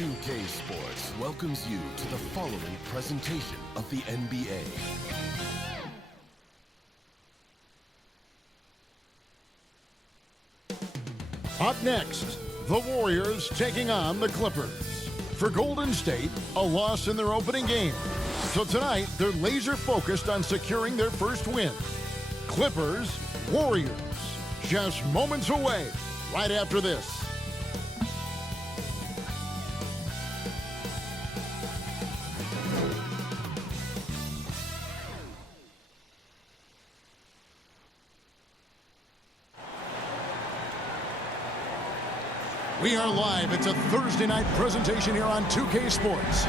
2K Sports welcomes you to the following presentation of the NBA. Up next, the Warriors taking on the Clippers. For Golden State, a loss in their opening game. So tonight, they're laser focused on securing their first win. Clippers, Warriors, just moments away right after this. We are live. It's a Thursday night presentation here on 2K Sports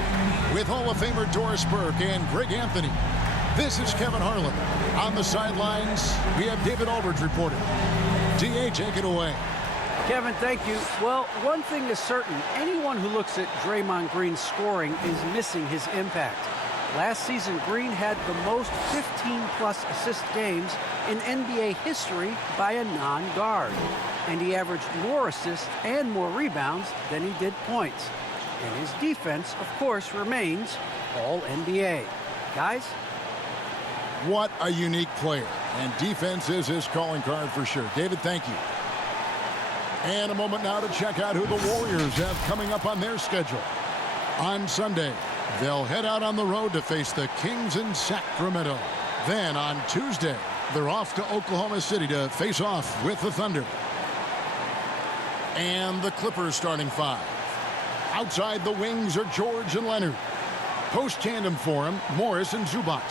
with Hall of Famer Doris Burke and Greg Anthony. This is Kevin Harlan. On the sidelines, we have David Aldridge reporting. DA, take it away. Kevin, thank you. Well, one thing is certain. Anyone who looks at Draymond Green's scoring is missing his impact. Last season, Green had the most 15-plus assist games in NBA history by a non-guard. And he averaged more assists and more rebounds than he did points. And his defense, of course, remains all-NBA. Guys? What a unique player. And defense is his calling card for sure. David, thank you. And a moment now to check out who the Warriors have coming up on their schedule. On Sunday, they'll head out on the road to face the Kings in Sacramento. Then on Tuesday, they're off to Oklahoma City to face off with the Thunder. And the Clippers starting five. Outside the wings are George and Leonard. Post-tandem for him, Morris and Zubac.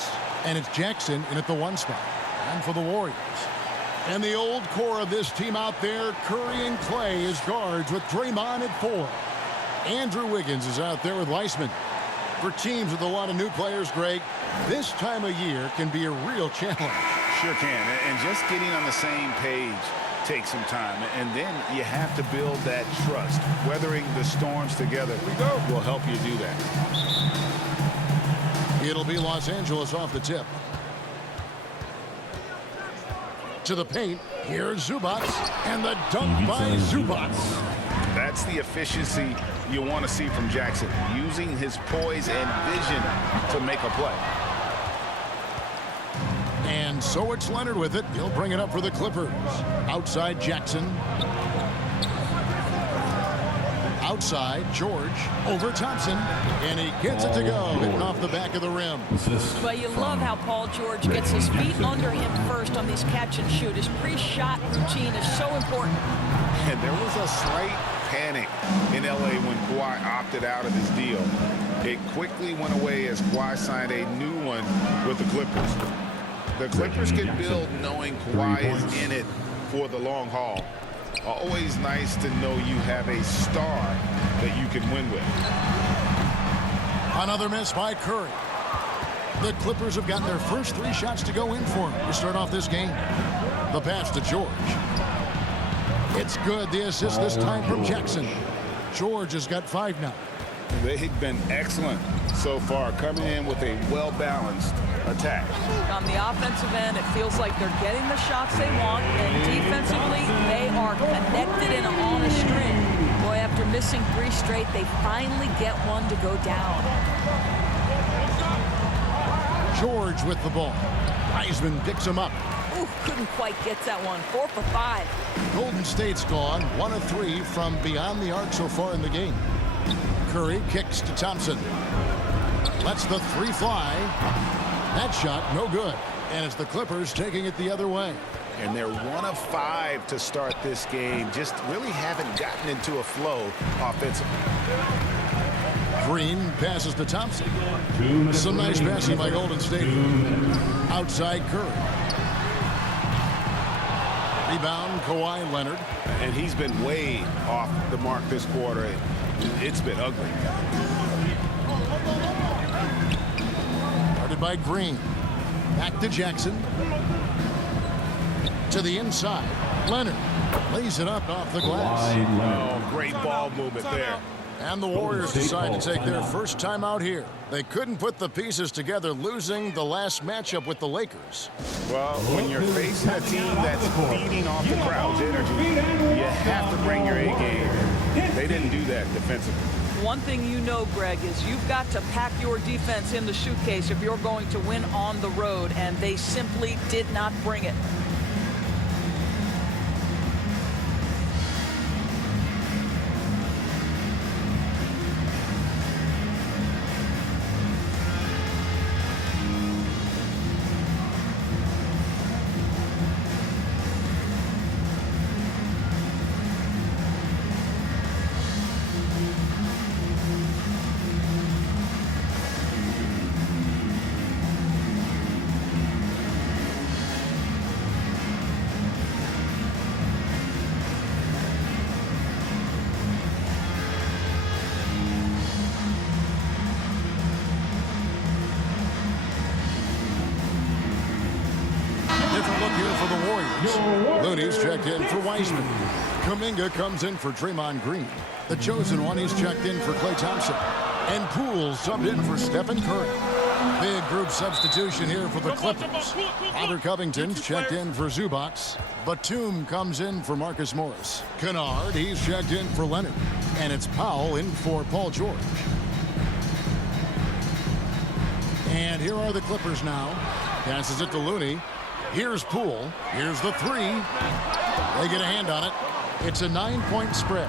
And it's Jackson in at the one spot. And for the Warriors. And the old core of this team out there, Curry and Clay as guards with Draymond at four. Andrew Wiggins is out there with Weissman. For teams with a lot of new players, Greg, this time of year can be a real challenge. Sure can. And just getting on the same page takes some time. And then you have to build that trust. Weathering the storms together will help you do that. It'll be Los Angeles off the tip. To the paint, here's Zubac, and the dunk by Zubac. That's the efficiency you want to see from Jackson, using his poise and vision to make a play. And so it's Leonard with it. He'll bring it up for the Clippers. Outside Jackson. Outside George over Thompson, and he gets it to go, hitting off the back of the rim. Well, you love how Paul George gets his feet under him first on these catch and shoot. His pre-shot routine is so important. And there was a slight panic in LA when Kawhi opted out of his deal. It quickly went away as Kawhi signed a new one with the Clippers. The Clippers can build knowing Kawhi is in it for the long haul. Always nice to know you have a star that you can win with. Another miss by Curry. The Clippers have gotten their first three shots to go in for him to start off this game. The pass to George. It's good. The assist this time from Jackson. George has got five now. They've been excellent so far, coming in with a well-balanced attack. On the offensive end, it feels like they're getting the shots they want, and defensively, they are connected and on a string. Boy, after missing three straight, they finally get one to go down. George with the ball. Heisman picks him up. Ooh, couldn't quite get that one. 4 for 5. Golden State's gone 1 of 3 from beyond the arc so far in the game. Curry kicks to Thompson. Lets the three fly. That shot no good. And it's the Clippers taking it the other way. And they're 1 of 5 to start this game. Just really haven't gotten into a flow offensively. Green passes to Thompson. Some nice passing by Golden State. Outside Curry. Rebound Kawhi Leonard. And he's been way off the mark this quarter. It's been ugly. Guarded by Green. Back to Jackson. To the inside. Leonard lays it up off the glass. Oh, great ball movement there. And the Warriors decide to take their first time out here. They couldn't put the pieces together, losing the last matchup with the Lakers. Well, when you're facing a team that's feeding off the crowd's energy, you have to bring your A game. They didn't do that defensively. one thing you know, Greg, is you've got to pack your defense in the suitcase if you're going to win on the road, and they simply did not bring it. Look here for the Warriors. Looney's checked in for Wiseman. Kuminga comes in for Draymond Green. The chosen one, he's checked in for Klay Thompson. And Poole subbed in for Stephen Curry. Big group substitution here for the Clippers. Robert Covington's checked in for Zubac. Batum comes in for Marcus Morris. Kennard, he's checked in for Leonard. And it's Powell in for Paul George. And here are the Clippers now. Passes it to Looney. Here's Poole. Here's the three. They get a hand on it. It's a 9-point spread.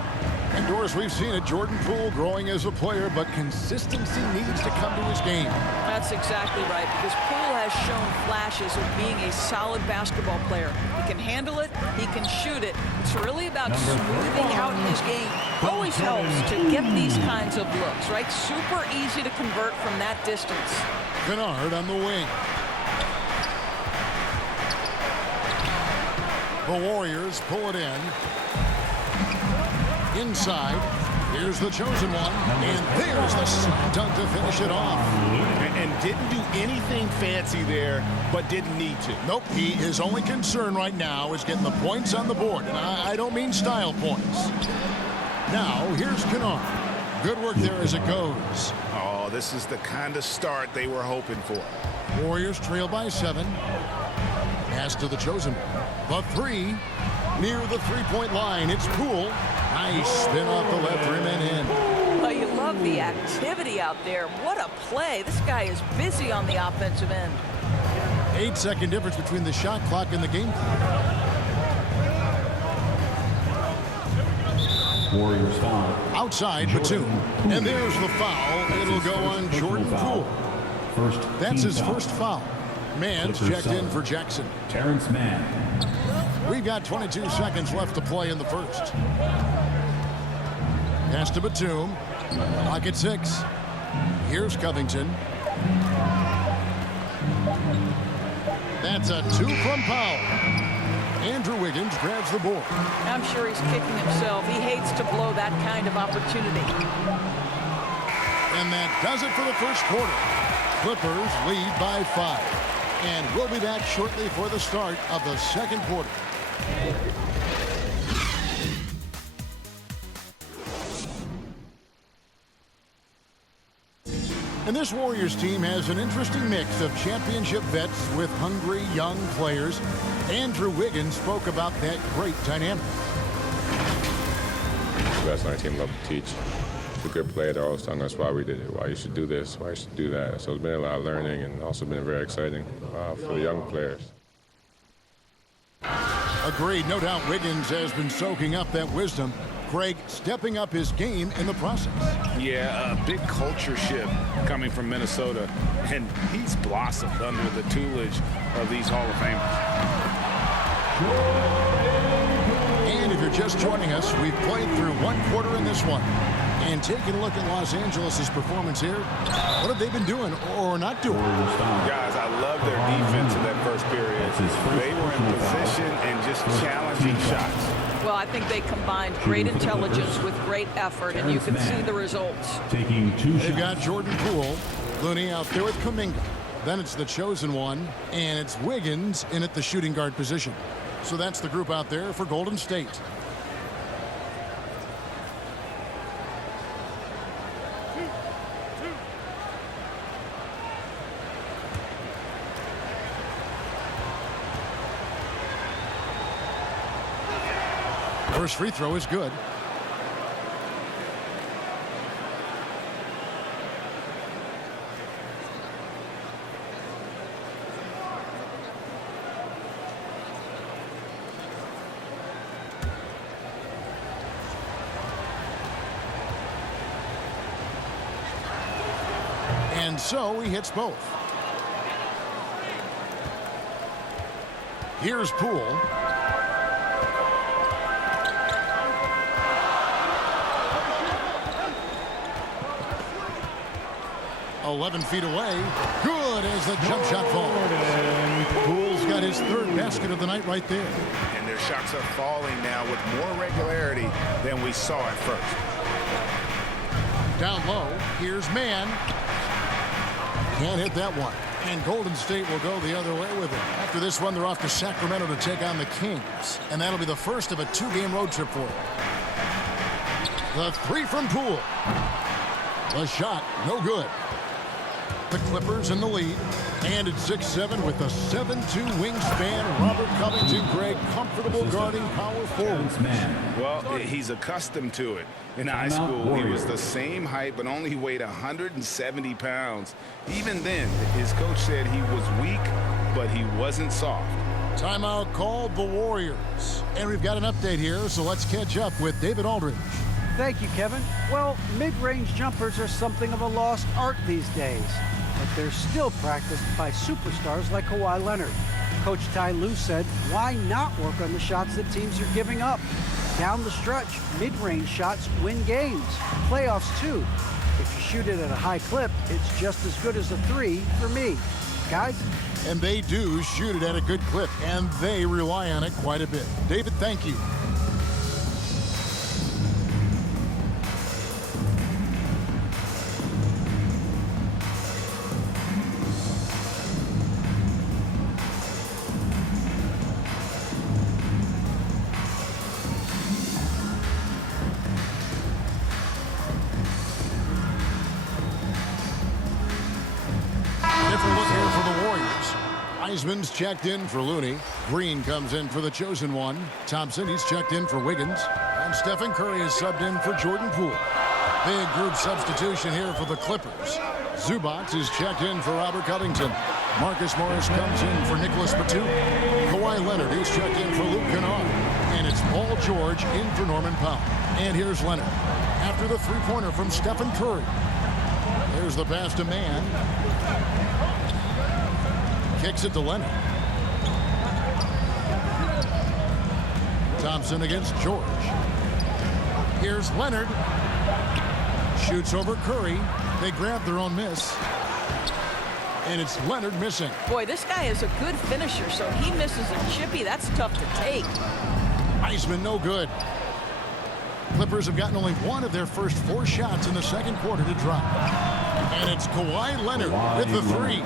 And Doris, we've seen it. Jordan Poole growing as a player, but consistency needs to come to his game. That's exactly right, because Poole has shown flashes of being a solid basketball player. He can handle it. He can shoot it. It's really about smoothing out his game. Always helps to get these kinds of looks, right? Super easy to convert from that distance. Kennard on the wing. The Warriors pull it in. Inside. Here's the chosen one. And there's the slam dunk to finish it off. And didn't do anything fancy there, but didn't need to. Nope. His only concern right now is getting the points on the board. And I don't mean style points. Now, here's Kennard. Good work there as it goes. Oh, this is the kind of start they were hoping for. Warriors trail by 7. Pass to the chosen one. The three, near the three-point line. It's Poole. Nice spin off the left rim and in. Well, you love the activity out there. What a play. This guy is busy on the offensive end. 8-second difference between the shot clock and the game clock. Warriors foul. Outside, Batum. And there's the foul. It'll go on Jordan Poole. That's his first foul. Mann's checked in for Jackson. Terrence Mann. We've got 22 seconds left to play in the first. Pass to Batum. Clock at 6. Here's Covington. That's a 2 from Powell. Andrew Wiggins grabs the board. I'm sure he's kicking himself. He hates to blow that kind of opportunity. And that does it for the first quarter. Clippers lead by 5. And we'll be back shortly for the start of the second quarter. And this Warriors team has an interesting mix of championship vets with hungry young players. Andrew Wiggins spoke about that great dynamic. The guys on our team love to teach. The good player, they're always telling us why we did it, why you should do this, why you should do that. So it's been a lot of learning and also been very exciting for the young players. Agreed. No doubt Wiggins has been soaking up that wisdom. Craig stepping up his game in the process. Yeah, a big culture shift coming from Minnesota, and he's blossomed under the tutelage of these Hall of Famers. And if you're just joining us, we've played through one quarter in this one. And taking a look at Los Angeles' performance here, what have they been doing or not doing? Guys, I love their defense in that first period. They were in position and just challenging shots. Well, I think they combined great intelligence with great effort, and you can see the results. Taking 2 shots. They've got Jordan Poole, Looney out there with Kuminga. Then it's the chosen one, and it's Wiggins in at the shooting guard position. So that's the group out there for Golden State. First free throw is good. And so he hits both. Here's Poole. "11 feet away. Good as the jump shot falls. Poole's got his third basket of the night right there. And their shots are falling now with more regularity than we saw at first. Down low, here's Mann. Can't hit that one. And Golden State will go the other way with it. After this one, they're off to Sacramento to take on the Kings. And that'll be the first of a 2-game road trip for them. The three from Poole. The shot, no good. The Clippers in the lead. And at 6'7" with a 7'2" wingspan, Robert Covington, Greg, comfortable guarding power forward. Well, he's accustomed to it. In high school, he was the same height, but only weighed 170 pounds. Even then, his coach said he was weak, but he wasn't soft. Timeout called the Warriors. And we've got an update here, so let's catch up with David Aldridge. Thank you, Kevin. Well, mid-range jumpers are something of a lost art these days, but they're still practiced by superstars like Kawhi Leonard. Coach Ty Lue said, why not work on the shots that teams are giving up? Down the stretch, mid-range shots win games. Playoffs, too. If you shoot it at a high clip, it's just as good as a three for me. Guys? And they do shoot it at a good clip, and they rely on it quite a bit. David, thank you. Different look here for the Warriors. Wiseman's checked in for Looney. Green comes in for the chosen one. Thompson, he's checked in for Wiggins. And Stephen Curry is subbed in for Jordan Poole. Big group substitution here for the Clippers. Zubac is checked in for Robert Covington. Marcus Morris comes in for Nicholas Batum. Kawhi Leonard is checked in for Luke Kennard. And it's Paul George in for Norman Powell. And here's Leonard. After the three-pointer from Stephen Curry. There's the pass to Mann. Kicks it to Leonard. Thompson against George. Here's Leonard. Shoots over Curry. They grab their own miss. And it's Leonard missing. Boy, this guy is a good finisher, so he misses a chippy. That's tough to take. Wiseman no good. Clippers have gotten only one of their first 4 shots in the second quarter to drop. And it's Kawhi Leonard with the three.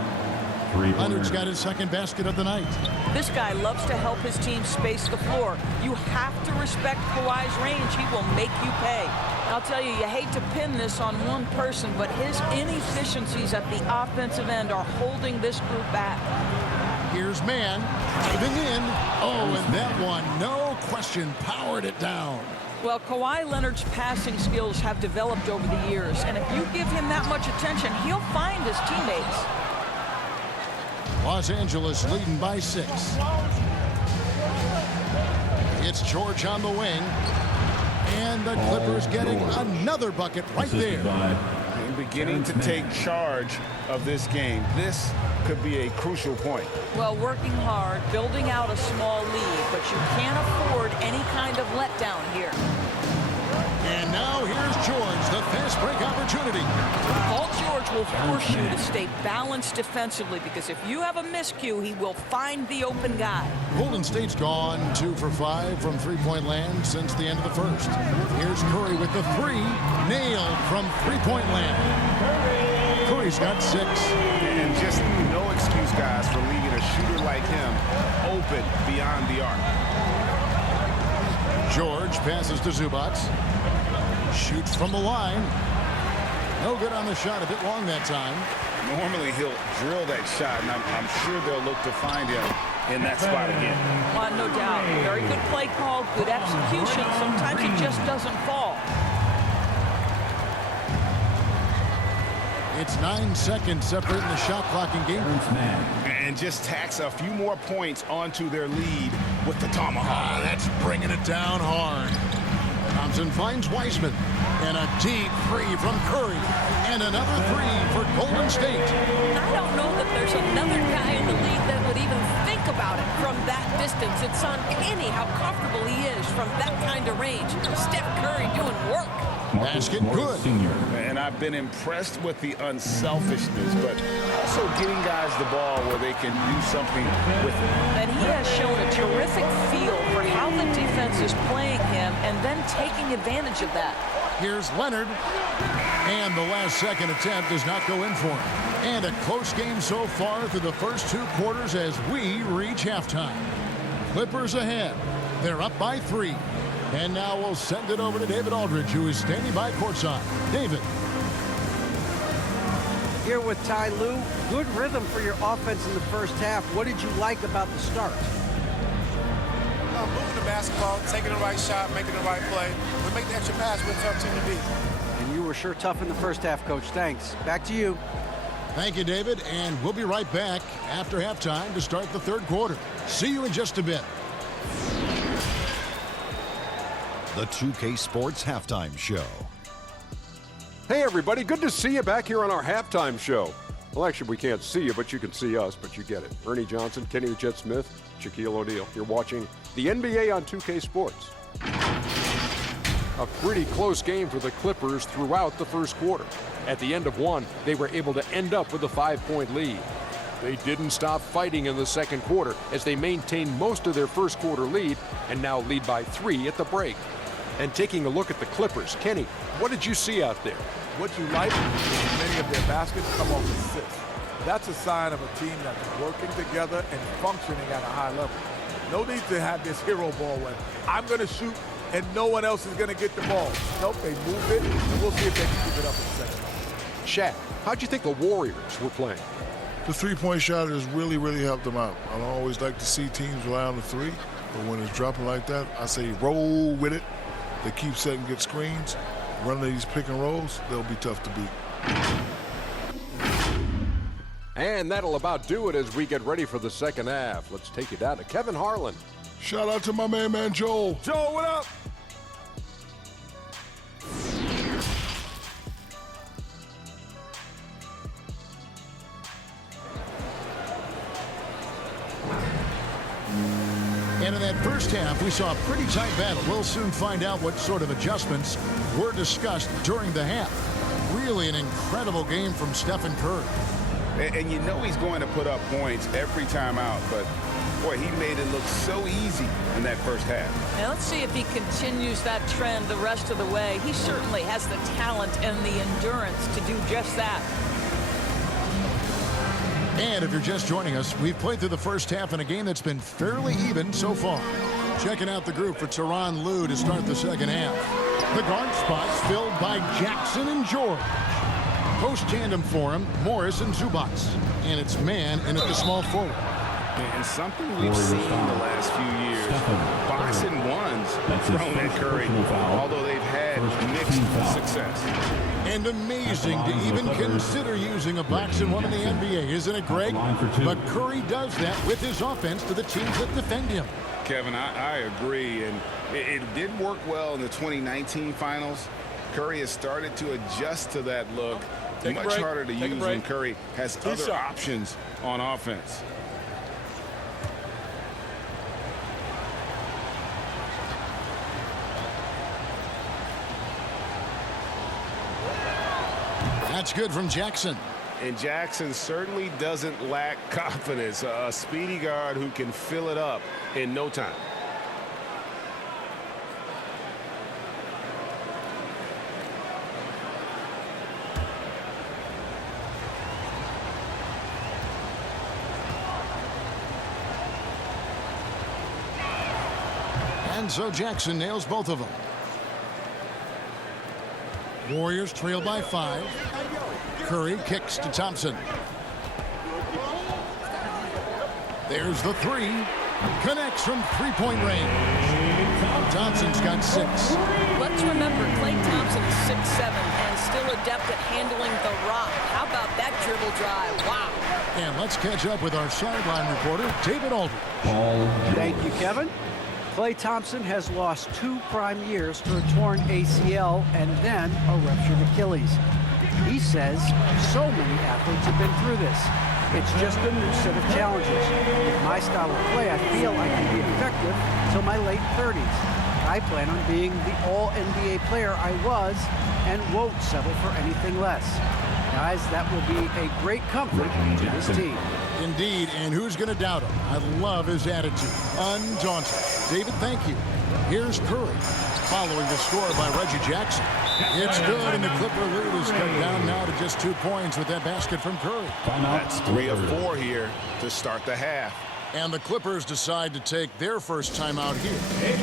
Leonard's got his second basket of the night. This guy loves to help his team space the floor. You have to respect Kawhi's range. He will make you pay. I'll tell you, you hate to pin this on one person, but his inefficiencies at the offensive end are holding this group back. Here's Mann driving in. Oh, and that one, no question, powered it down. Well, Kawhi Leonard's passing skills have developed over the years, and if you give him that much attention, he'll find his teammates. Los Angeles leading by 6. It's George on the wing. And the Clippers getting another bucket right there. And beginning to take charge of this game. This could be a crucial point. Well, working hard, building out a small lead, but you can't afford any kind of letdown here. And now here's George, the fast break opportunity. Paul George will force you to stay balanced defensively, because if you have a miscue, he will find the open guy. Golden State's gone 2 for 5 from three-point land since the end of the first. Here's Curry with the three, nailed from three-point land. Curry's got 6. And just no excuse, guys, for leaving a shooter like him open beyond the arc. George passes to Zubac. Shoots from the line. No good on the shot, a bit long that time. Normally he'll drill that shot, and I'm sure they'll look to find him in that spot again. Well, no doubt. Very good play call, good execution. Sometimes it just doesn't fall. It's 9 seconds separating the shot clock in game. And just tacks a few more points onto their lead with the tomahawk. That's bringing it down hard. Thompson finds Wiseman. And a deep three from Curry. And another three for Golden State. I don't know that there's another guy in the league that would even think about it from that distance. It's uncanny how comfortable he is from that kind of range. Steph Curry doing work. Basket good. Senior. And I've been impressed with the unselfishness, but also getting guys the ball where they can do something with it. And he has shown a terrific feel for how the defense is playing him and then taking advantage of that. Here's Leonard. And the last second attempt does not go in for him. And a close game so far through the first 2 quarters as we reach halftime. Clippers ahead. They're up by 3. And now we'll send it over to David Aldridge, who is standing by courtside. David. Here with Ty Lue. Good rhythm for your offense in the first half. What did you like about the start? Moving the basketball, taking the right shot, making the right play. We make the extra pass, we're a tough team to beat. And you were sure tough in the first half, Coach. Thanks. Back to you. Thank you, David. And we'll be right back after halftime to start the third quarter. See you in just a bit. The 2K Sports Halftime Show. Hey, everybody. Good to see you back here on our halftime show. Well, actually, we can't see you, but you can see us, but you get it. Ernie Johnson, Kenny the Jet Smith, Shaquille O'Neal. You're watching the NBA on 2K Sports. A pretty close game for the Clippers throughout the first quarter. At the end of one, they were able to end up with a 5-point lead. They didn't stop fighting in the second quarter as they maintained most of their first quarter lead and now lead by 3 at the break. And taking a look at the Clippers, Kenny, what did you see out there? What you like is many of their baskets come off assists. That's a sign of a team that's working together and functioning at a high level. No need to have this hero ball when I'm going to shoot and no one else is going to get the ball. Nope, they move it, and we'll see if they can keep it up in the second half. Shaq, how'd you think the Warriors were playing? The three-point shot has really, really helped them out. I don't always like to see teams rely on the three, but when it's dropping like that, I say roll with it. They keep setting good screens, running these pick and rolls, they'll be tough to beat. And that'll about do it as we get ready for the second half. Let's take you down to Kevin Harlan. Shout out to my man Joel. Joe, what up? And in that first half, we saw a pretty tight battle. We'll soon find out what sort of adjustments were discussed during the half. Really an incredible game from Stephen Curry. And you know he's going to put up points every time out, but boy, he made it look so easy in that first half. Now let's see if he continues that trend the rest of the way. He certainly has the talent and the endurance to do just that. And if you're just joining us, we've played through the first half in a game that's been fairly even so far. Checking out the group for Tyronn Lue to start the second half. The guard spots filled by Jackson and George. Post tandem for him, Morris and Zubac. And it's man in at the small forward. And something we've seen the last few years, boxing ones thrown at Curry, although they've had mixed success. And amazing to even consider using a boxing one in the NBA, isn't it, Greg? But Curry does that with his offense to the teams that defend him. Kevin, I agree, and it did work well in the 2019 finals. Curry has started to adjust to that look. Much harder to use when Curry has other options on offense. That's good from Jackson. And Jackson certainly doesn't lack confidence. A speedy guard who can fill it up in no time. And so Jackson nails both of them. Warriors trail by 5. Curry kicks to Thompson. There's the 3. Connects from three-point range. Thompson's got 6. Let's remember, Klay Thompson is 6'7" and still adept at handling the rock. How about that dribble drive? Wow. And let's catch up with our sideline reporter, David Aldridge. Thank you, Kevin. Klay Thompson has lost 2 prime years to a torn ACL and then a ruptured Achilles. He says so many athletes have been through this. It's just a new set of challenges. With my style of play, I feel I can be effective till my late 30s. I plan on being the all-NBA player I was and won't settle for anything less. Guys, that will be a great comfort to this team. Indeed, and who's going to doubt him? I love his attitude. Undaunted. David, thank you. Here's Curry, following the score by Reggie Jackson. It's good, and the Clipper lead is cut down now to just 2 points with that basket from Curry. That's 3 of 4 here to start the half. And the Clippers decide to take their first timeout here.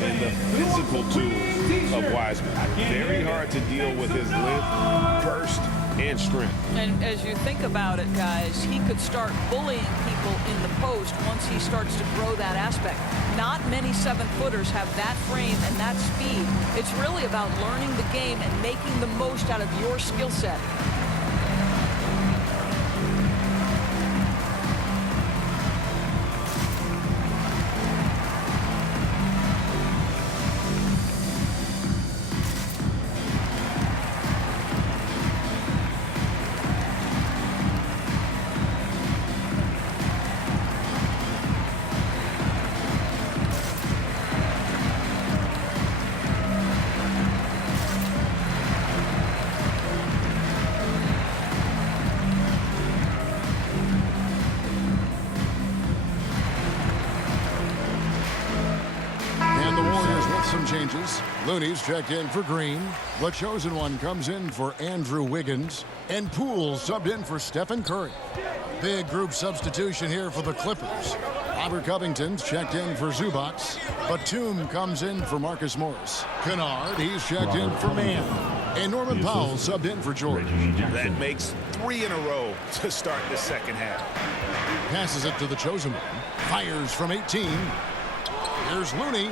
And the physical tools of Wiseman. Very hard to deal with his length, burst, and strength. And as you think about it, guys, he could start bullying people in the post once he starts to grow that aspect. Not many 7-footers have that frame and that speed. It's really about learning the game and making the most out of your skill set. Some changes. Looney's checked in for Green. The chosen one comes in for Andrew Wiggins. And Poole subbed in for Stephen Curry. Big group substitution here for the Clippers. Robert Covington's checked in for Zubac. Batum comes in for Marcus Morris. Kennard, he's checked in for Mann. And Norman Powell subbed in for George. That makes 3 in a row to start the second half. Passes it to the chosen one. Fires from 18. Here's Looney.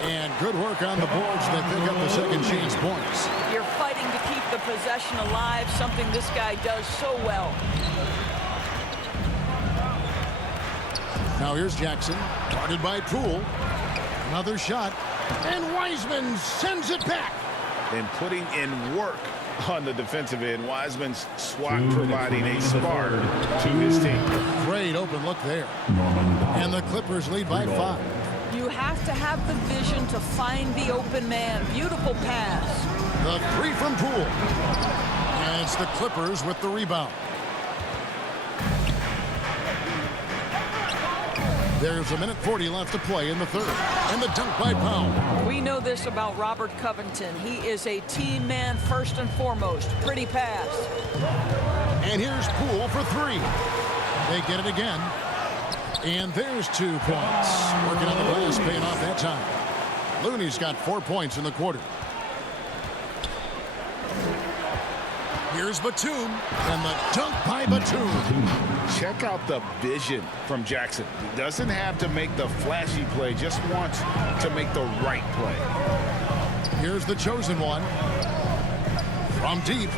And good work on the boards that pick up the second chance points. You're fighting to keep the possession alive, something this guy does so well. Now here's Jackson, guarded by Poole. Another shot, and Wiseman sends it back. And putting in work on the defensive end. Wiseman's swat providing a spark to his team. Great open look there. And the Clippers lead by 5. You have to have the vision to find the open man. Beautiful pass. The 3 from Poole. And it's the Clippers with the rebound. There's 1:40 left to play in the third. And the dunk by Powell. We know this about Robert Covington. He is a team man first and foremost. Pretty pass. And here's Poole for 3. They get it again. And there's 2 points. Working on the glass, paying off that time. Looney's got 4 points in the quarter. Here's Batum. And the dunk by Batum. Check out the vision from Jackson. He doesn't have to make the flashy play, just wants to make the right play. Here's the chosen one. From deep.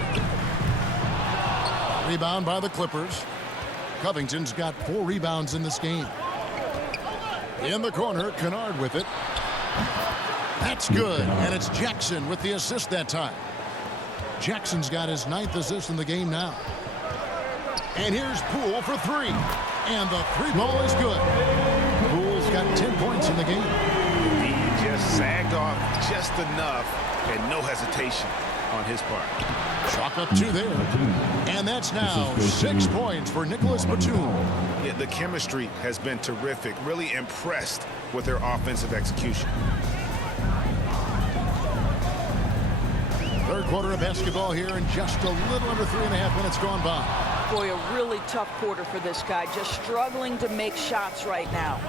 Rebound by the Clippers. Covington's got 4 rebounds in this game. In the corner, Kennard with it. That's good, and it's Jackson with the assist that time. Jackson's got his 9th assist in the game now. And here's Poole for 3. And the 3 ball is good. Poole's got 10 points in the game. He just sagged off just enough and no hesitation on his part. Chalk up 2 there. And that's now 6 points for Nicholas Batum. Yeah, the chemistry has been terrific. Really impressed with their offensive execution. Third quarter of basketball here, and just a little under 3.5 minutes gone by. Boy, a really tough quarter for this guy. Just struggling to make shots right now.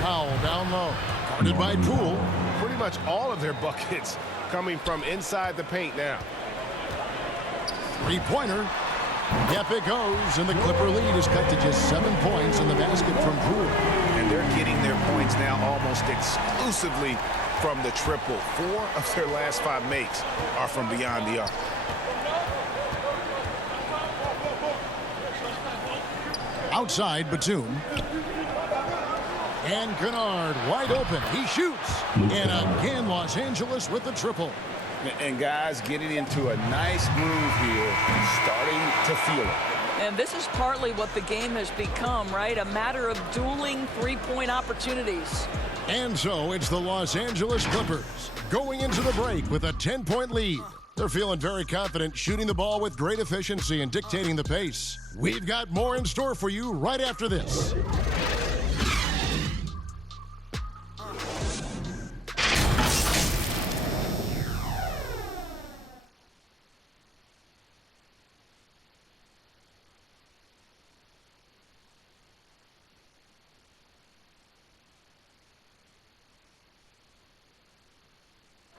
Powell down low. Guarded by Poole. Pretty much all of their buckets coming from inside the paint now. 3-pointer. Yep, it goes, and the Clipper lead is cut to just 7 points in the basket from Poole. And they're getting their points now almost exclusively from the triple. 4 of their last 5 makes are from beyond the arc. Outside, Batum. And Kennard wide open. He shoots. And again, Los Angeles with the triple. And guys getting into a nice groove here, starting to feel it. And this is partly what the game has become, right? A matter of dueling three-point opportunities. And so it's the Los Angeles Clippers going into the break with a 10-point lead. They're feeling very confident, shooting the ball with great efficiency and dictating the pace. We've got more in store for you right after this.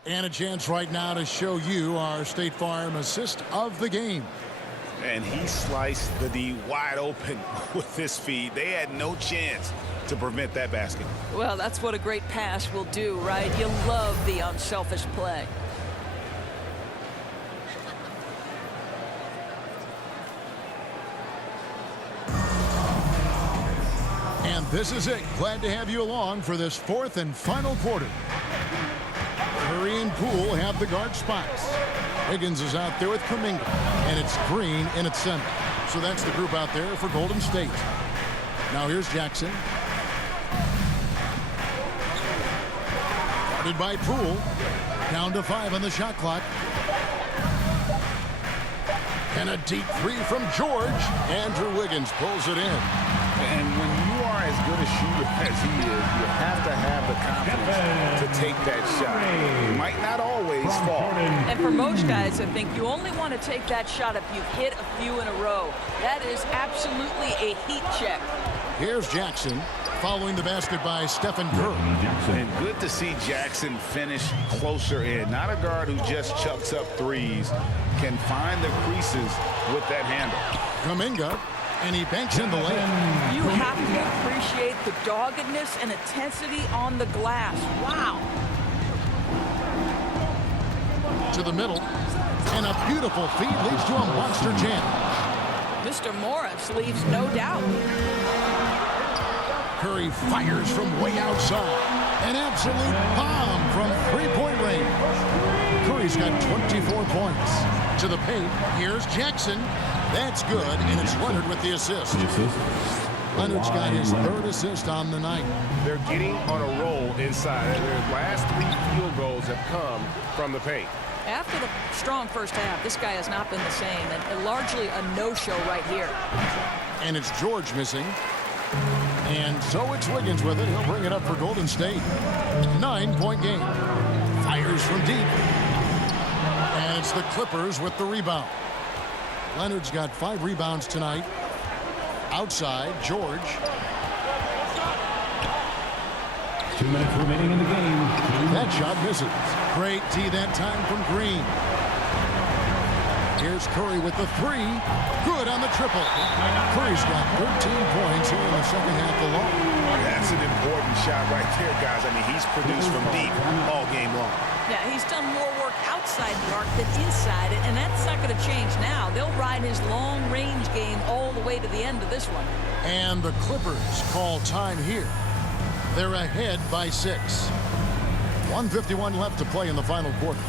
And a chance right now to show you our State Farm assist of the game. And he sliced the D wide open with this feed. They had no chance to prevent that basket. Well, that's what a great pass will do, right? You love the unselfish play. And this is it. Glad to have you along for this fourth and final quarter. Curry and Poole have the guard spots. Higgins is out there with Kuminga, and it's Green in its center. So that's the group out there for Golden State. Now here's Jackson. Guarded by Poole. Down to 5 on the shot clock. And a deep three from George. Andrew Wiggins pulls it in. And when you are as good a shooter as he is, you have to have the confidence to take that shot. It might not always fall. And for most guys, I think you only want to take that shot if you've hit a few in a row. That is absolutely a heat check. Here's Jackson following the basket by Stephen Curry. And good to see Jackson finish closer in. Not a guard who just chucks up threes, can find the creases with that handle. Kuminga. And he banks in the layup. You have to appreciate the doggedness and intensity on the glass. Wow. To the middle. And a beautiful feed leads to a monster jam. Mr. Morris leaves no doubt. Curry fires from way outside. An absolute bomb from three-point range. Curry's got 24 points. To the paint. Here's Jackson. That's good, and it's Leonard with the assist. Leonard's got his third assist on the night. They're getting on a roll inside. Their last 3 field goals have come from the paint. After the strong first half, this guy has not been the same, and largely a no-show right here. And it's George missing. And so it's Wiggins with it. He'll bring it up for Golden State. 9-point game. Fires from deep. And it's the Clippers with the rebound. Leonard's got 5 rebounds tonight. Outside, George. 2 minutes remaining in the game. That shot misses. Great D that time from Green. Here's Curry with the 3. Good on the triple. Curry's got 13 points here in the second half alone. That's an important shot right there, guys. I mean, he's produced from deep all game long. Yeah, he's done more work outside the arc than inside it, and that's not going to change now. They'll ride his long-range game all the way to the end of this one. And the Clippers call time here. They're ahead by 6. 1:51 left to play in the final quarter.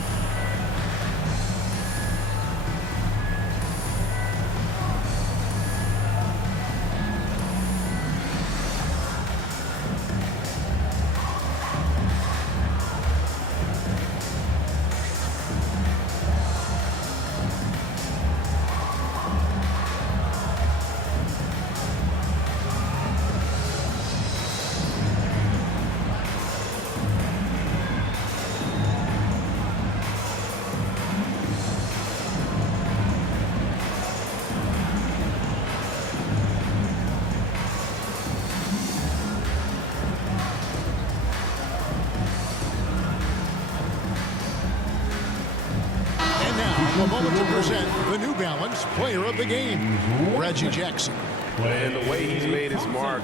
A moment to present the New Balance Player of the Game, Reggie Jackson. And the way he's made his mark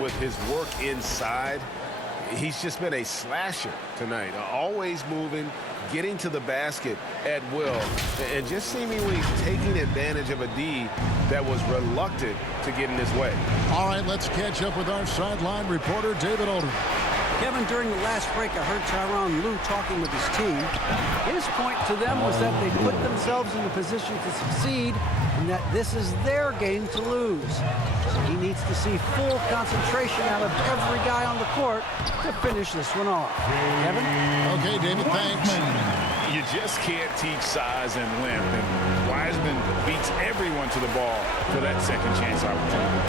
with his work inside, he's just been a slasher tonight. Always moving, getting to the basket at will, and just seemingly taking advantage of a D that was reluctant to get in his way. All right, let's catch up with our sideline reporter, David Olden. Kevin, during the last break, I heard Tyronn Lue talking with his team. His point to them was that they put themselves in a position to succeed and that this is their game to lose. So he needs to see full concentration out of every guy on the court to finish this one off. Kevin? Okay, David, thanks. You just can't teach size and length, and Wiseman beats everyone to the ball for that second chance opportunity.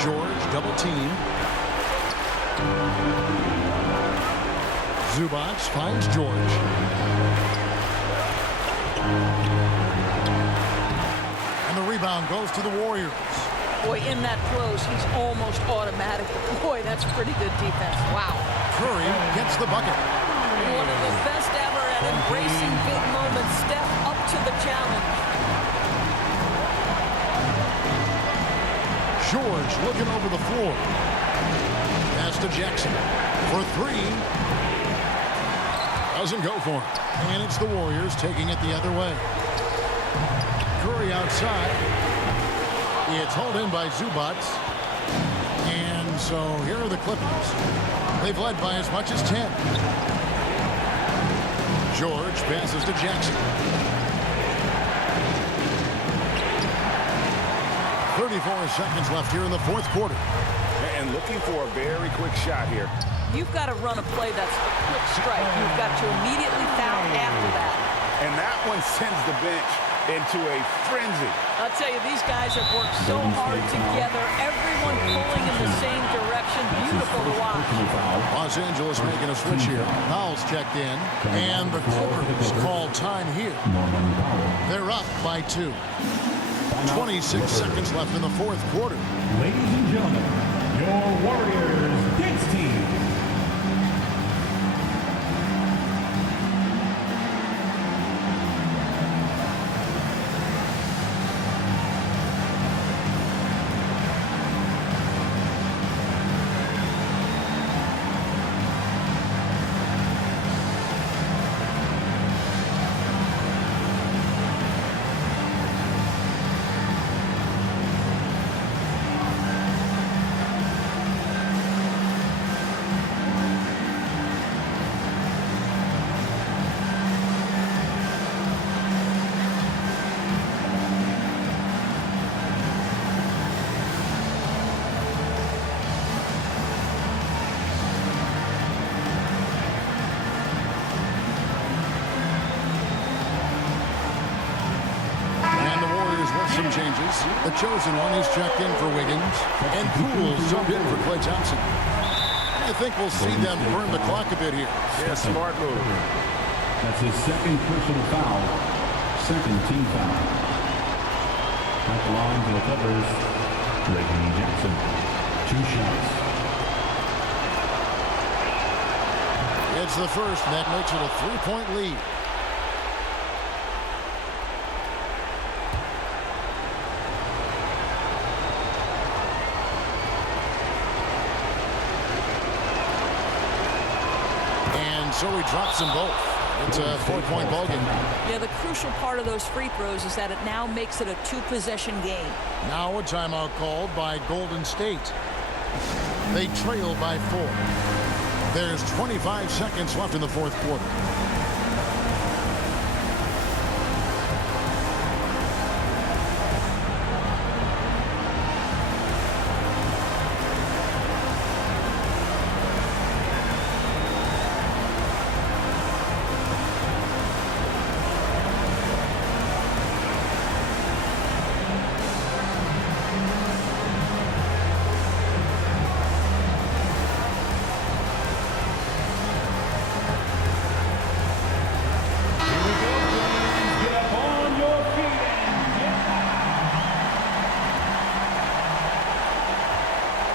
George double team. Zubac finds George. And the rebound goes to the Warriors. Boy, in that close, he's almost automatic. Boy, that's pretty good defense. Wow. Curry gets the bucket. One of the best ever at embracing big moments. Steph up to the challenge. George looking over the floor. Pass to Jackson for three. Doesn't go for it. And it's the Warriors taking it the other way. Curry outside. It's hauled in by Zubac. And so here are the Clippers. They've led by as much as 10. George passes to Jackson. 34 seconds left here in the fourth quarter. And looking for a very quick shot here. You've got to run a play that's a quick strike. You've got to immediately foul after that. And that one sends the bench into a frenzy. I'll tell you, these guys have worked so hard together. Everyone pulling in the same direction. Beautiful to watch. Los Angeles making a switch here. Powell's checked in. And the Clippers call time here. They're up by 2. 26 seconds left in the fourth quarter. Ladies and gentlemen, your Warriors dance team. Some changes. The chosen one, he's checked in for Wiggins. And Poole subbed in for Klay Thompson. I think we'll see them burn the clock a bit here. Yeah, smart move. That's his second personal foul. Second team foul. At the line for the Clippers, Reggie Jackson. 2 shots. It's the first, and that makes it a 3-point lead. So he drops them both. It's a 4-point ball game. Yeah, the crucial part of those free throws is that it now makes it a 2-possession game. Now a timeout called by Golden State. They trail by 4. There's 25 seconds left in the fourth quarter.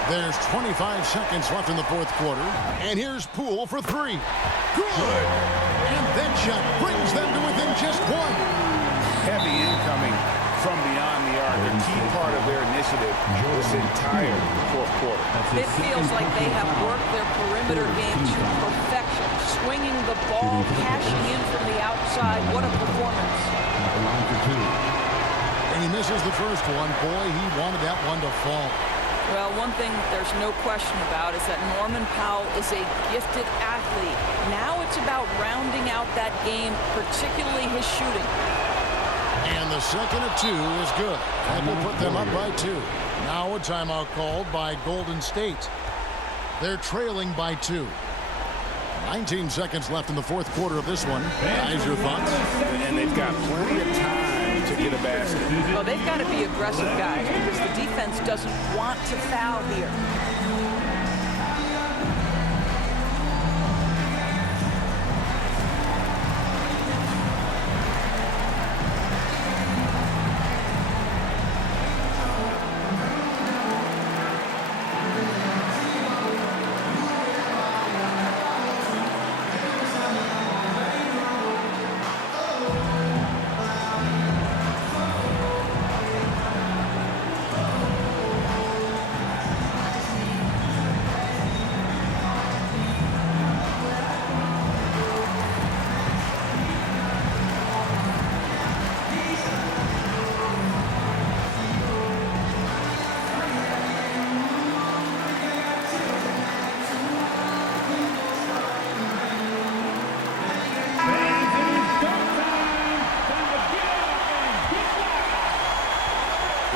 There's 25 seconds left in the fourth quarter. And here's Poole for 3. Good! And that shot brings them to within just 1. Heavy incoming from beyond the arc, a key part of their initiative this entire fourth quarter. It feels like they have worked their perimeter game to perfection, swinging the ball, cashing in from the outside. What a performance. And he misses the first one. Boy, he wanted that one to fall. Well, one thing there's no question about is that Norman Powell is a gifted athlete. Now it's about rounding out that game, particularly his shooting. And the second of 2 is good. That will put them up by 2. Now a timeout called by Golden State. They're trailing by 2. 19 seconds left in the fourth quarter of this one. Guys, your thoughts? And they've got plenty of time to get a basket. Well, they've got to be aggressive, guys, because the defense doesn't want to foul here.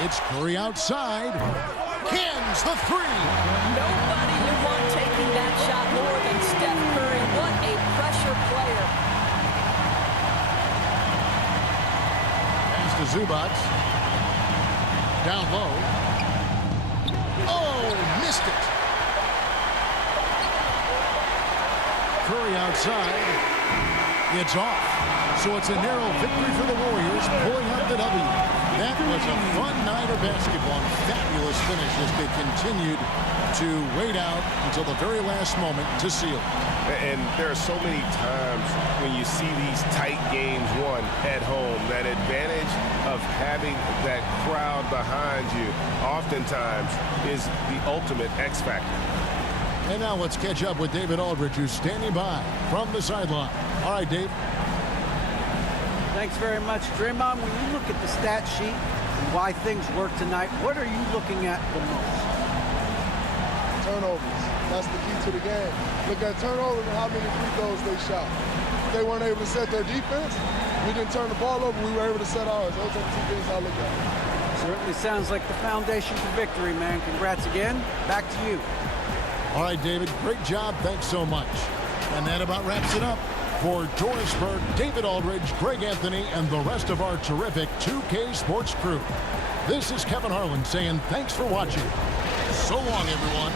It's Curry outside. Cans the 3. Nobody would want taking that shot more than Steph Curry. What a pressure player. Pass to Zubac. Down low. Oh, missed it. Curry outside. It's off. So it's a narrow victory for the Warriors, pulling out the W. That was a fun night of basketball. Fabulous finish as they continued to wait out until the very last moment to seal. And there are so many times when you see these tight games won at home, that advantage of having that crowd behind you oftentimes is the ultimate X factor. And now let's catch up with David Aldridge, who's standing by from the sideline. All right, Dave. Thanks very much, Draymond. When you look at the stat sheet and why things work tonight, what are you looking at the most? Turnovers. That's the key to the game. Look at turnovers and how many free throws they shot. They weren't able to set their defense. We didn't turn the ball over. We were able to set ours. Those are the two things I look at. Certainly sounds like the foundation for victory, man. Congrats again. Back to you. All right, David. Great job. Thanks so much. And that about wraps it up. For Doris Burke, David Aldridge, Greg Anthony, and the rest of our terrific 2K Sports crew. This is Kevin Harlan saying thanks for watching. So long, everyone.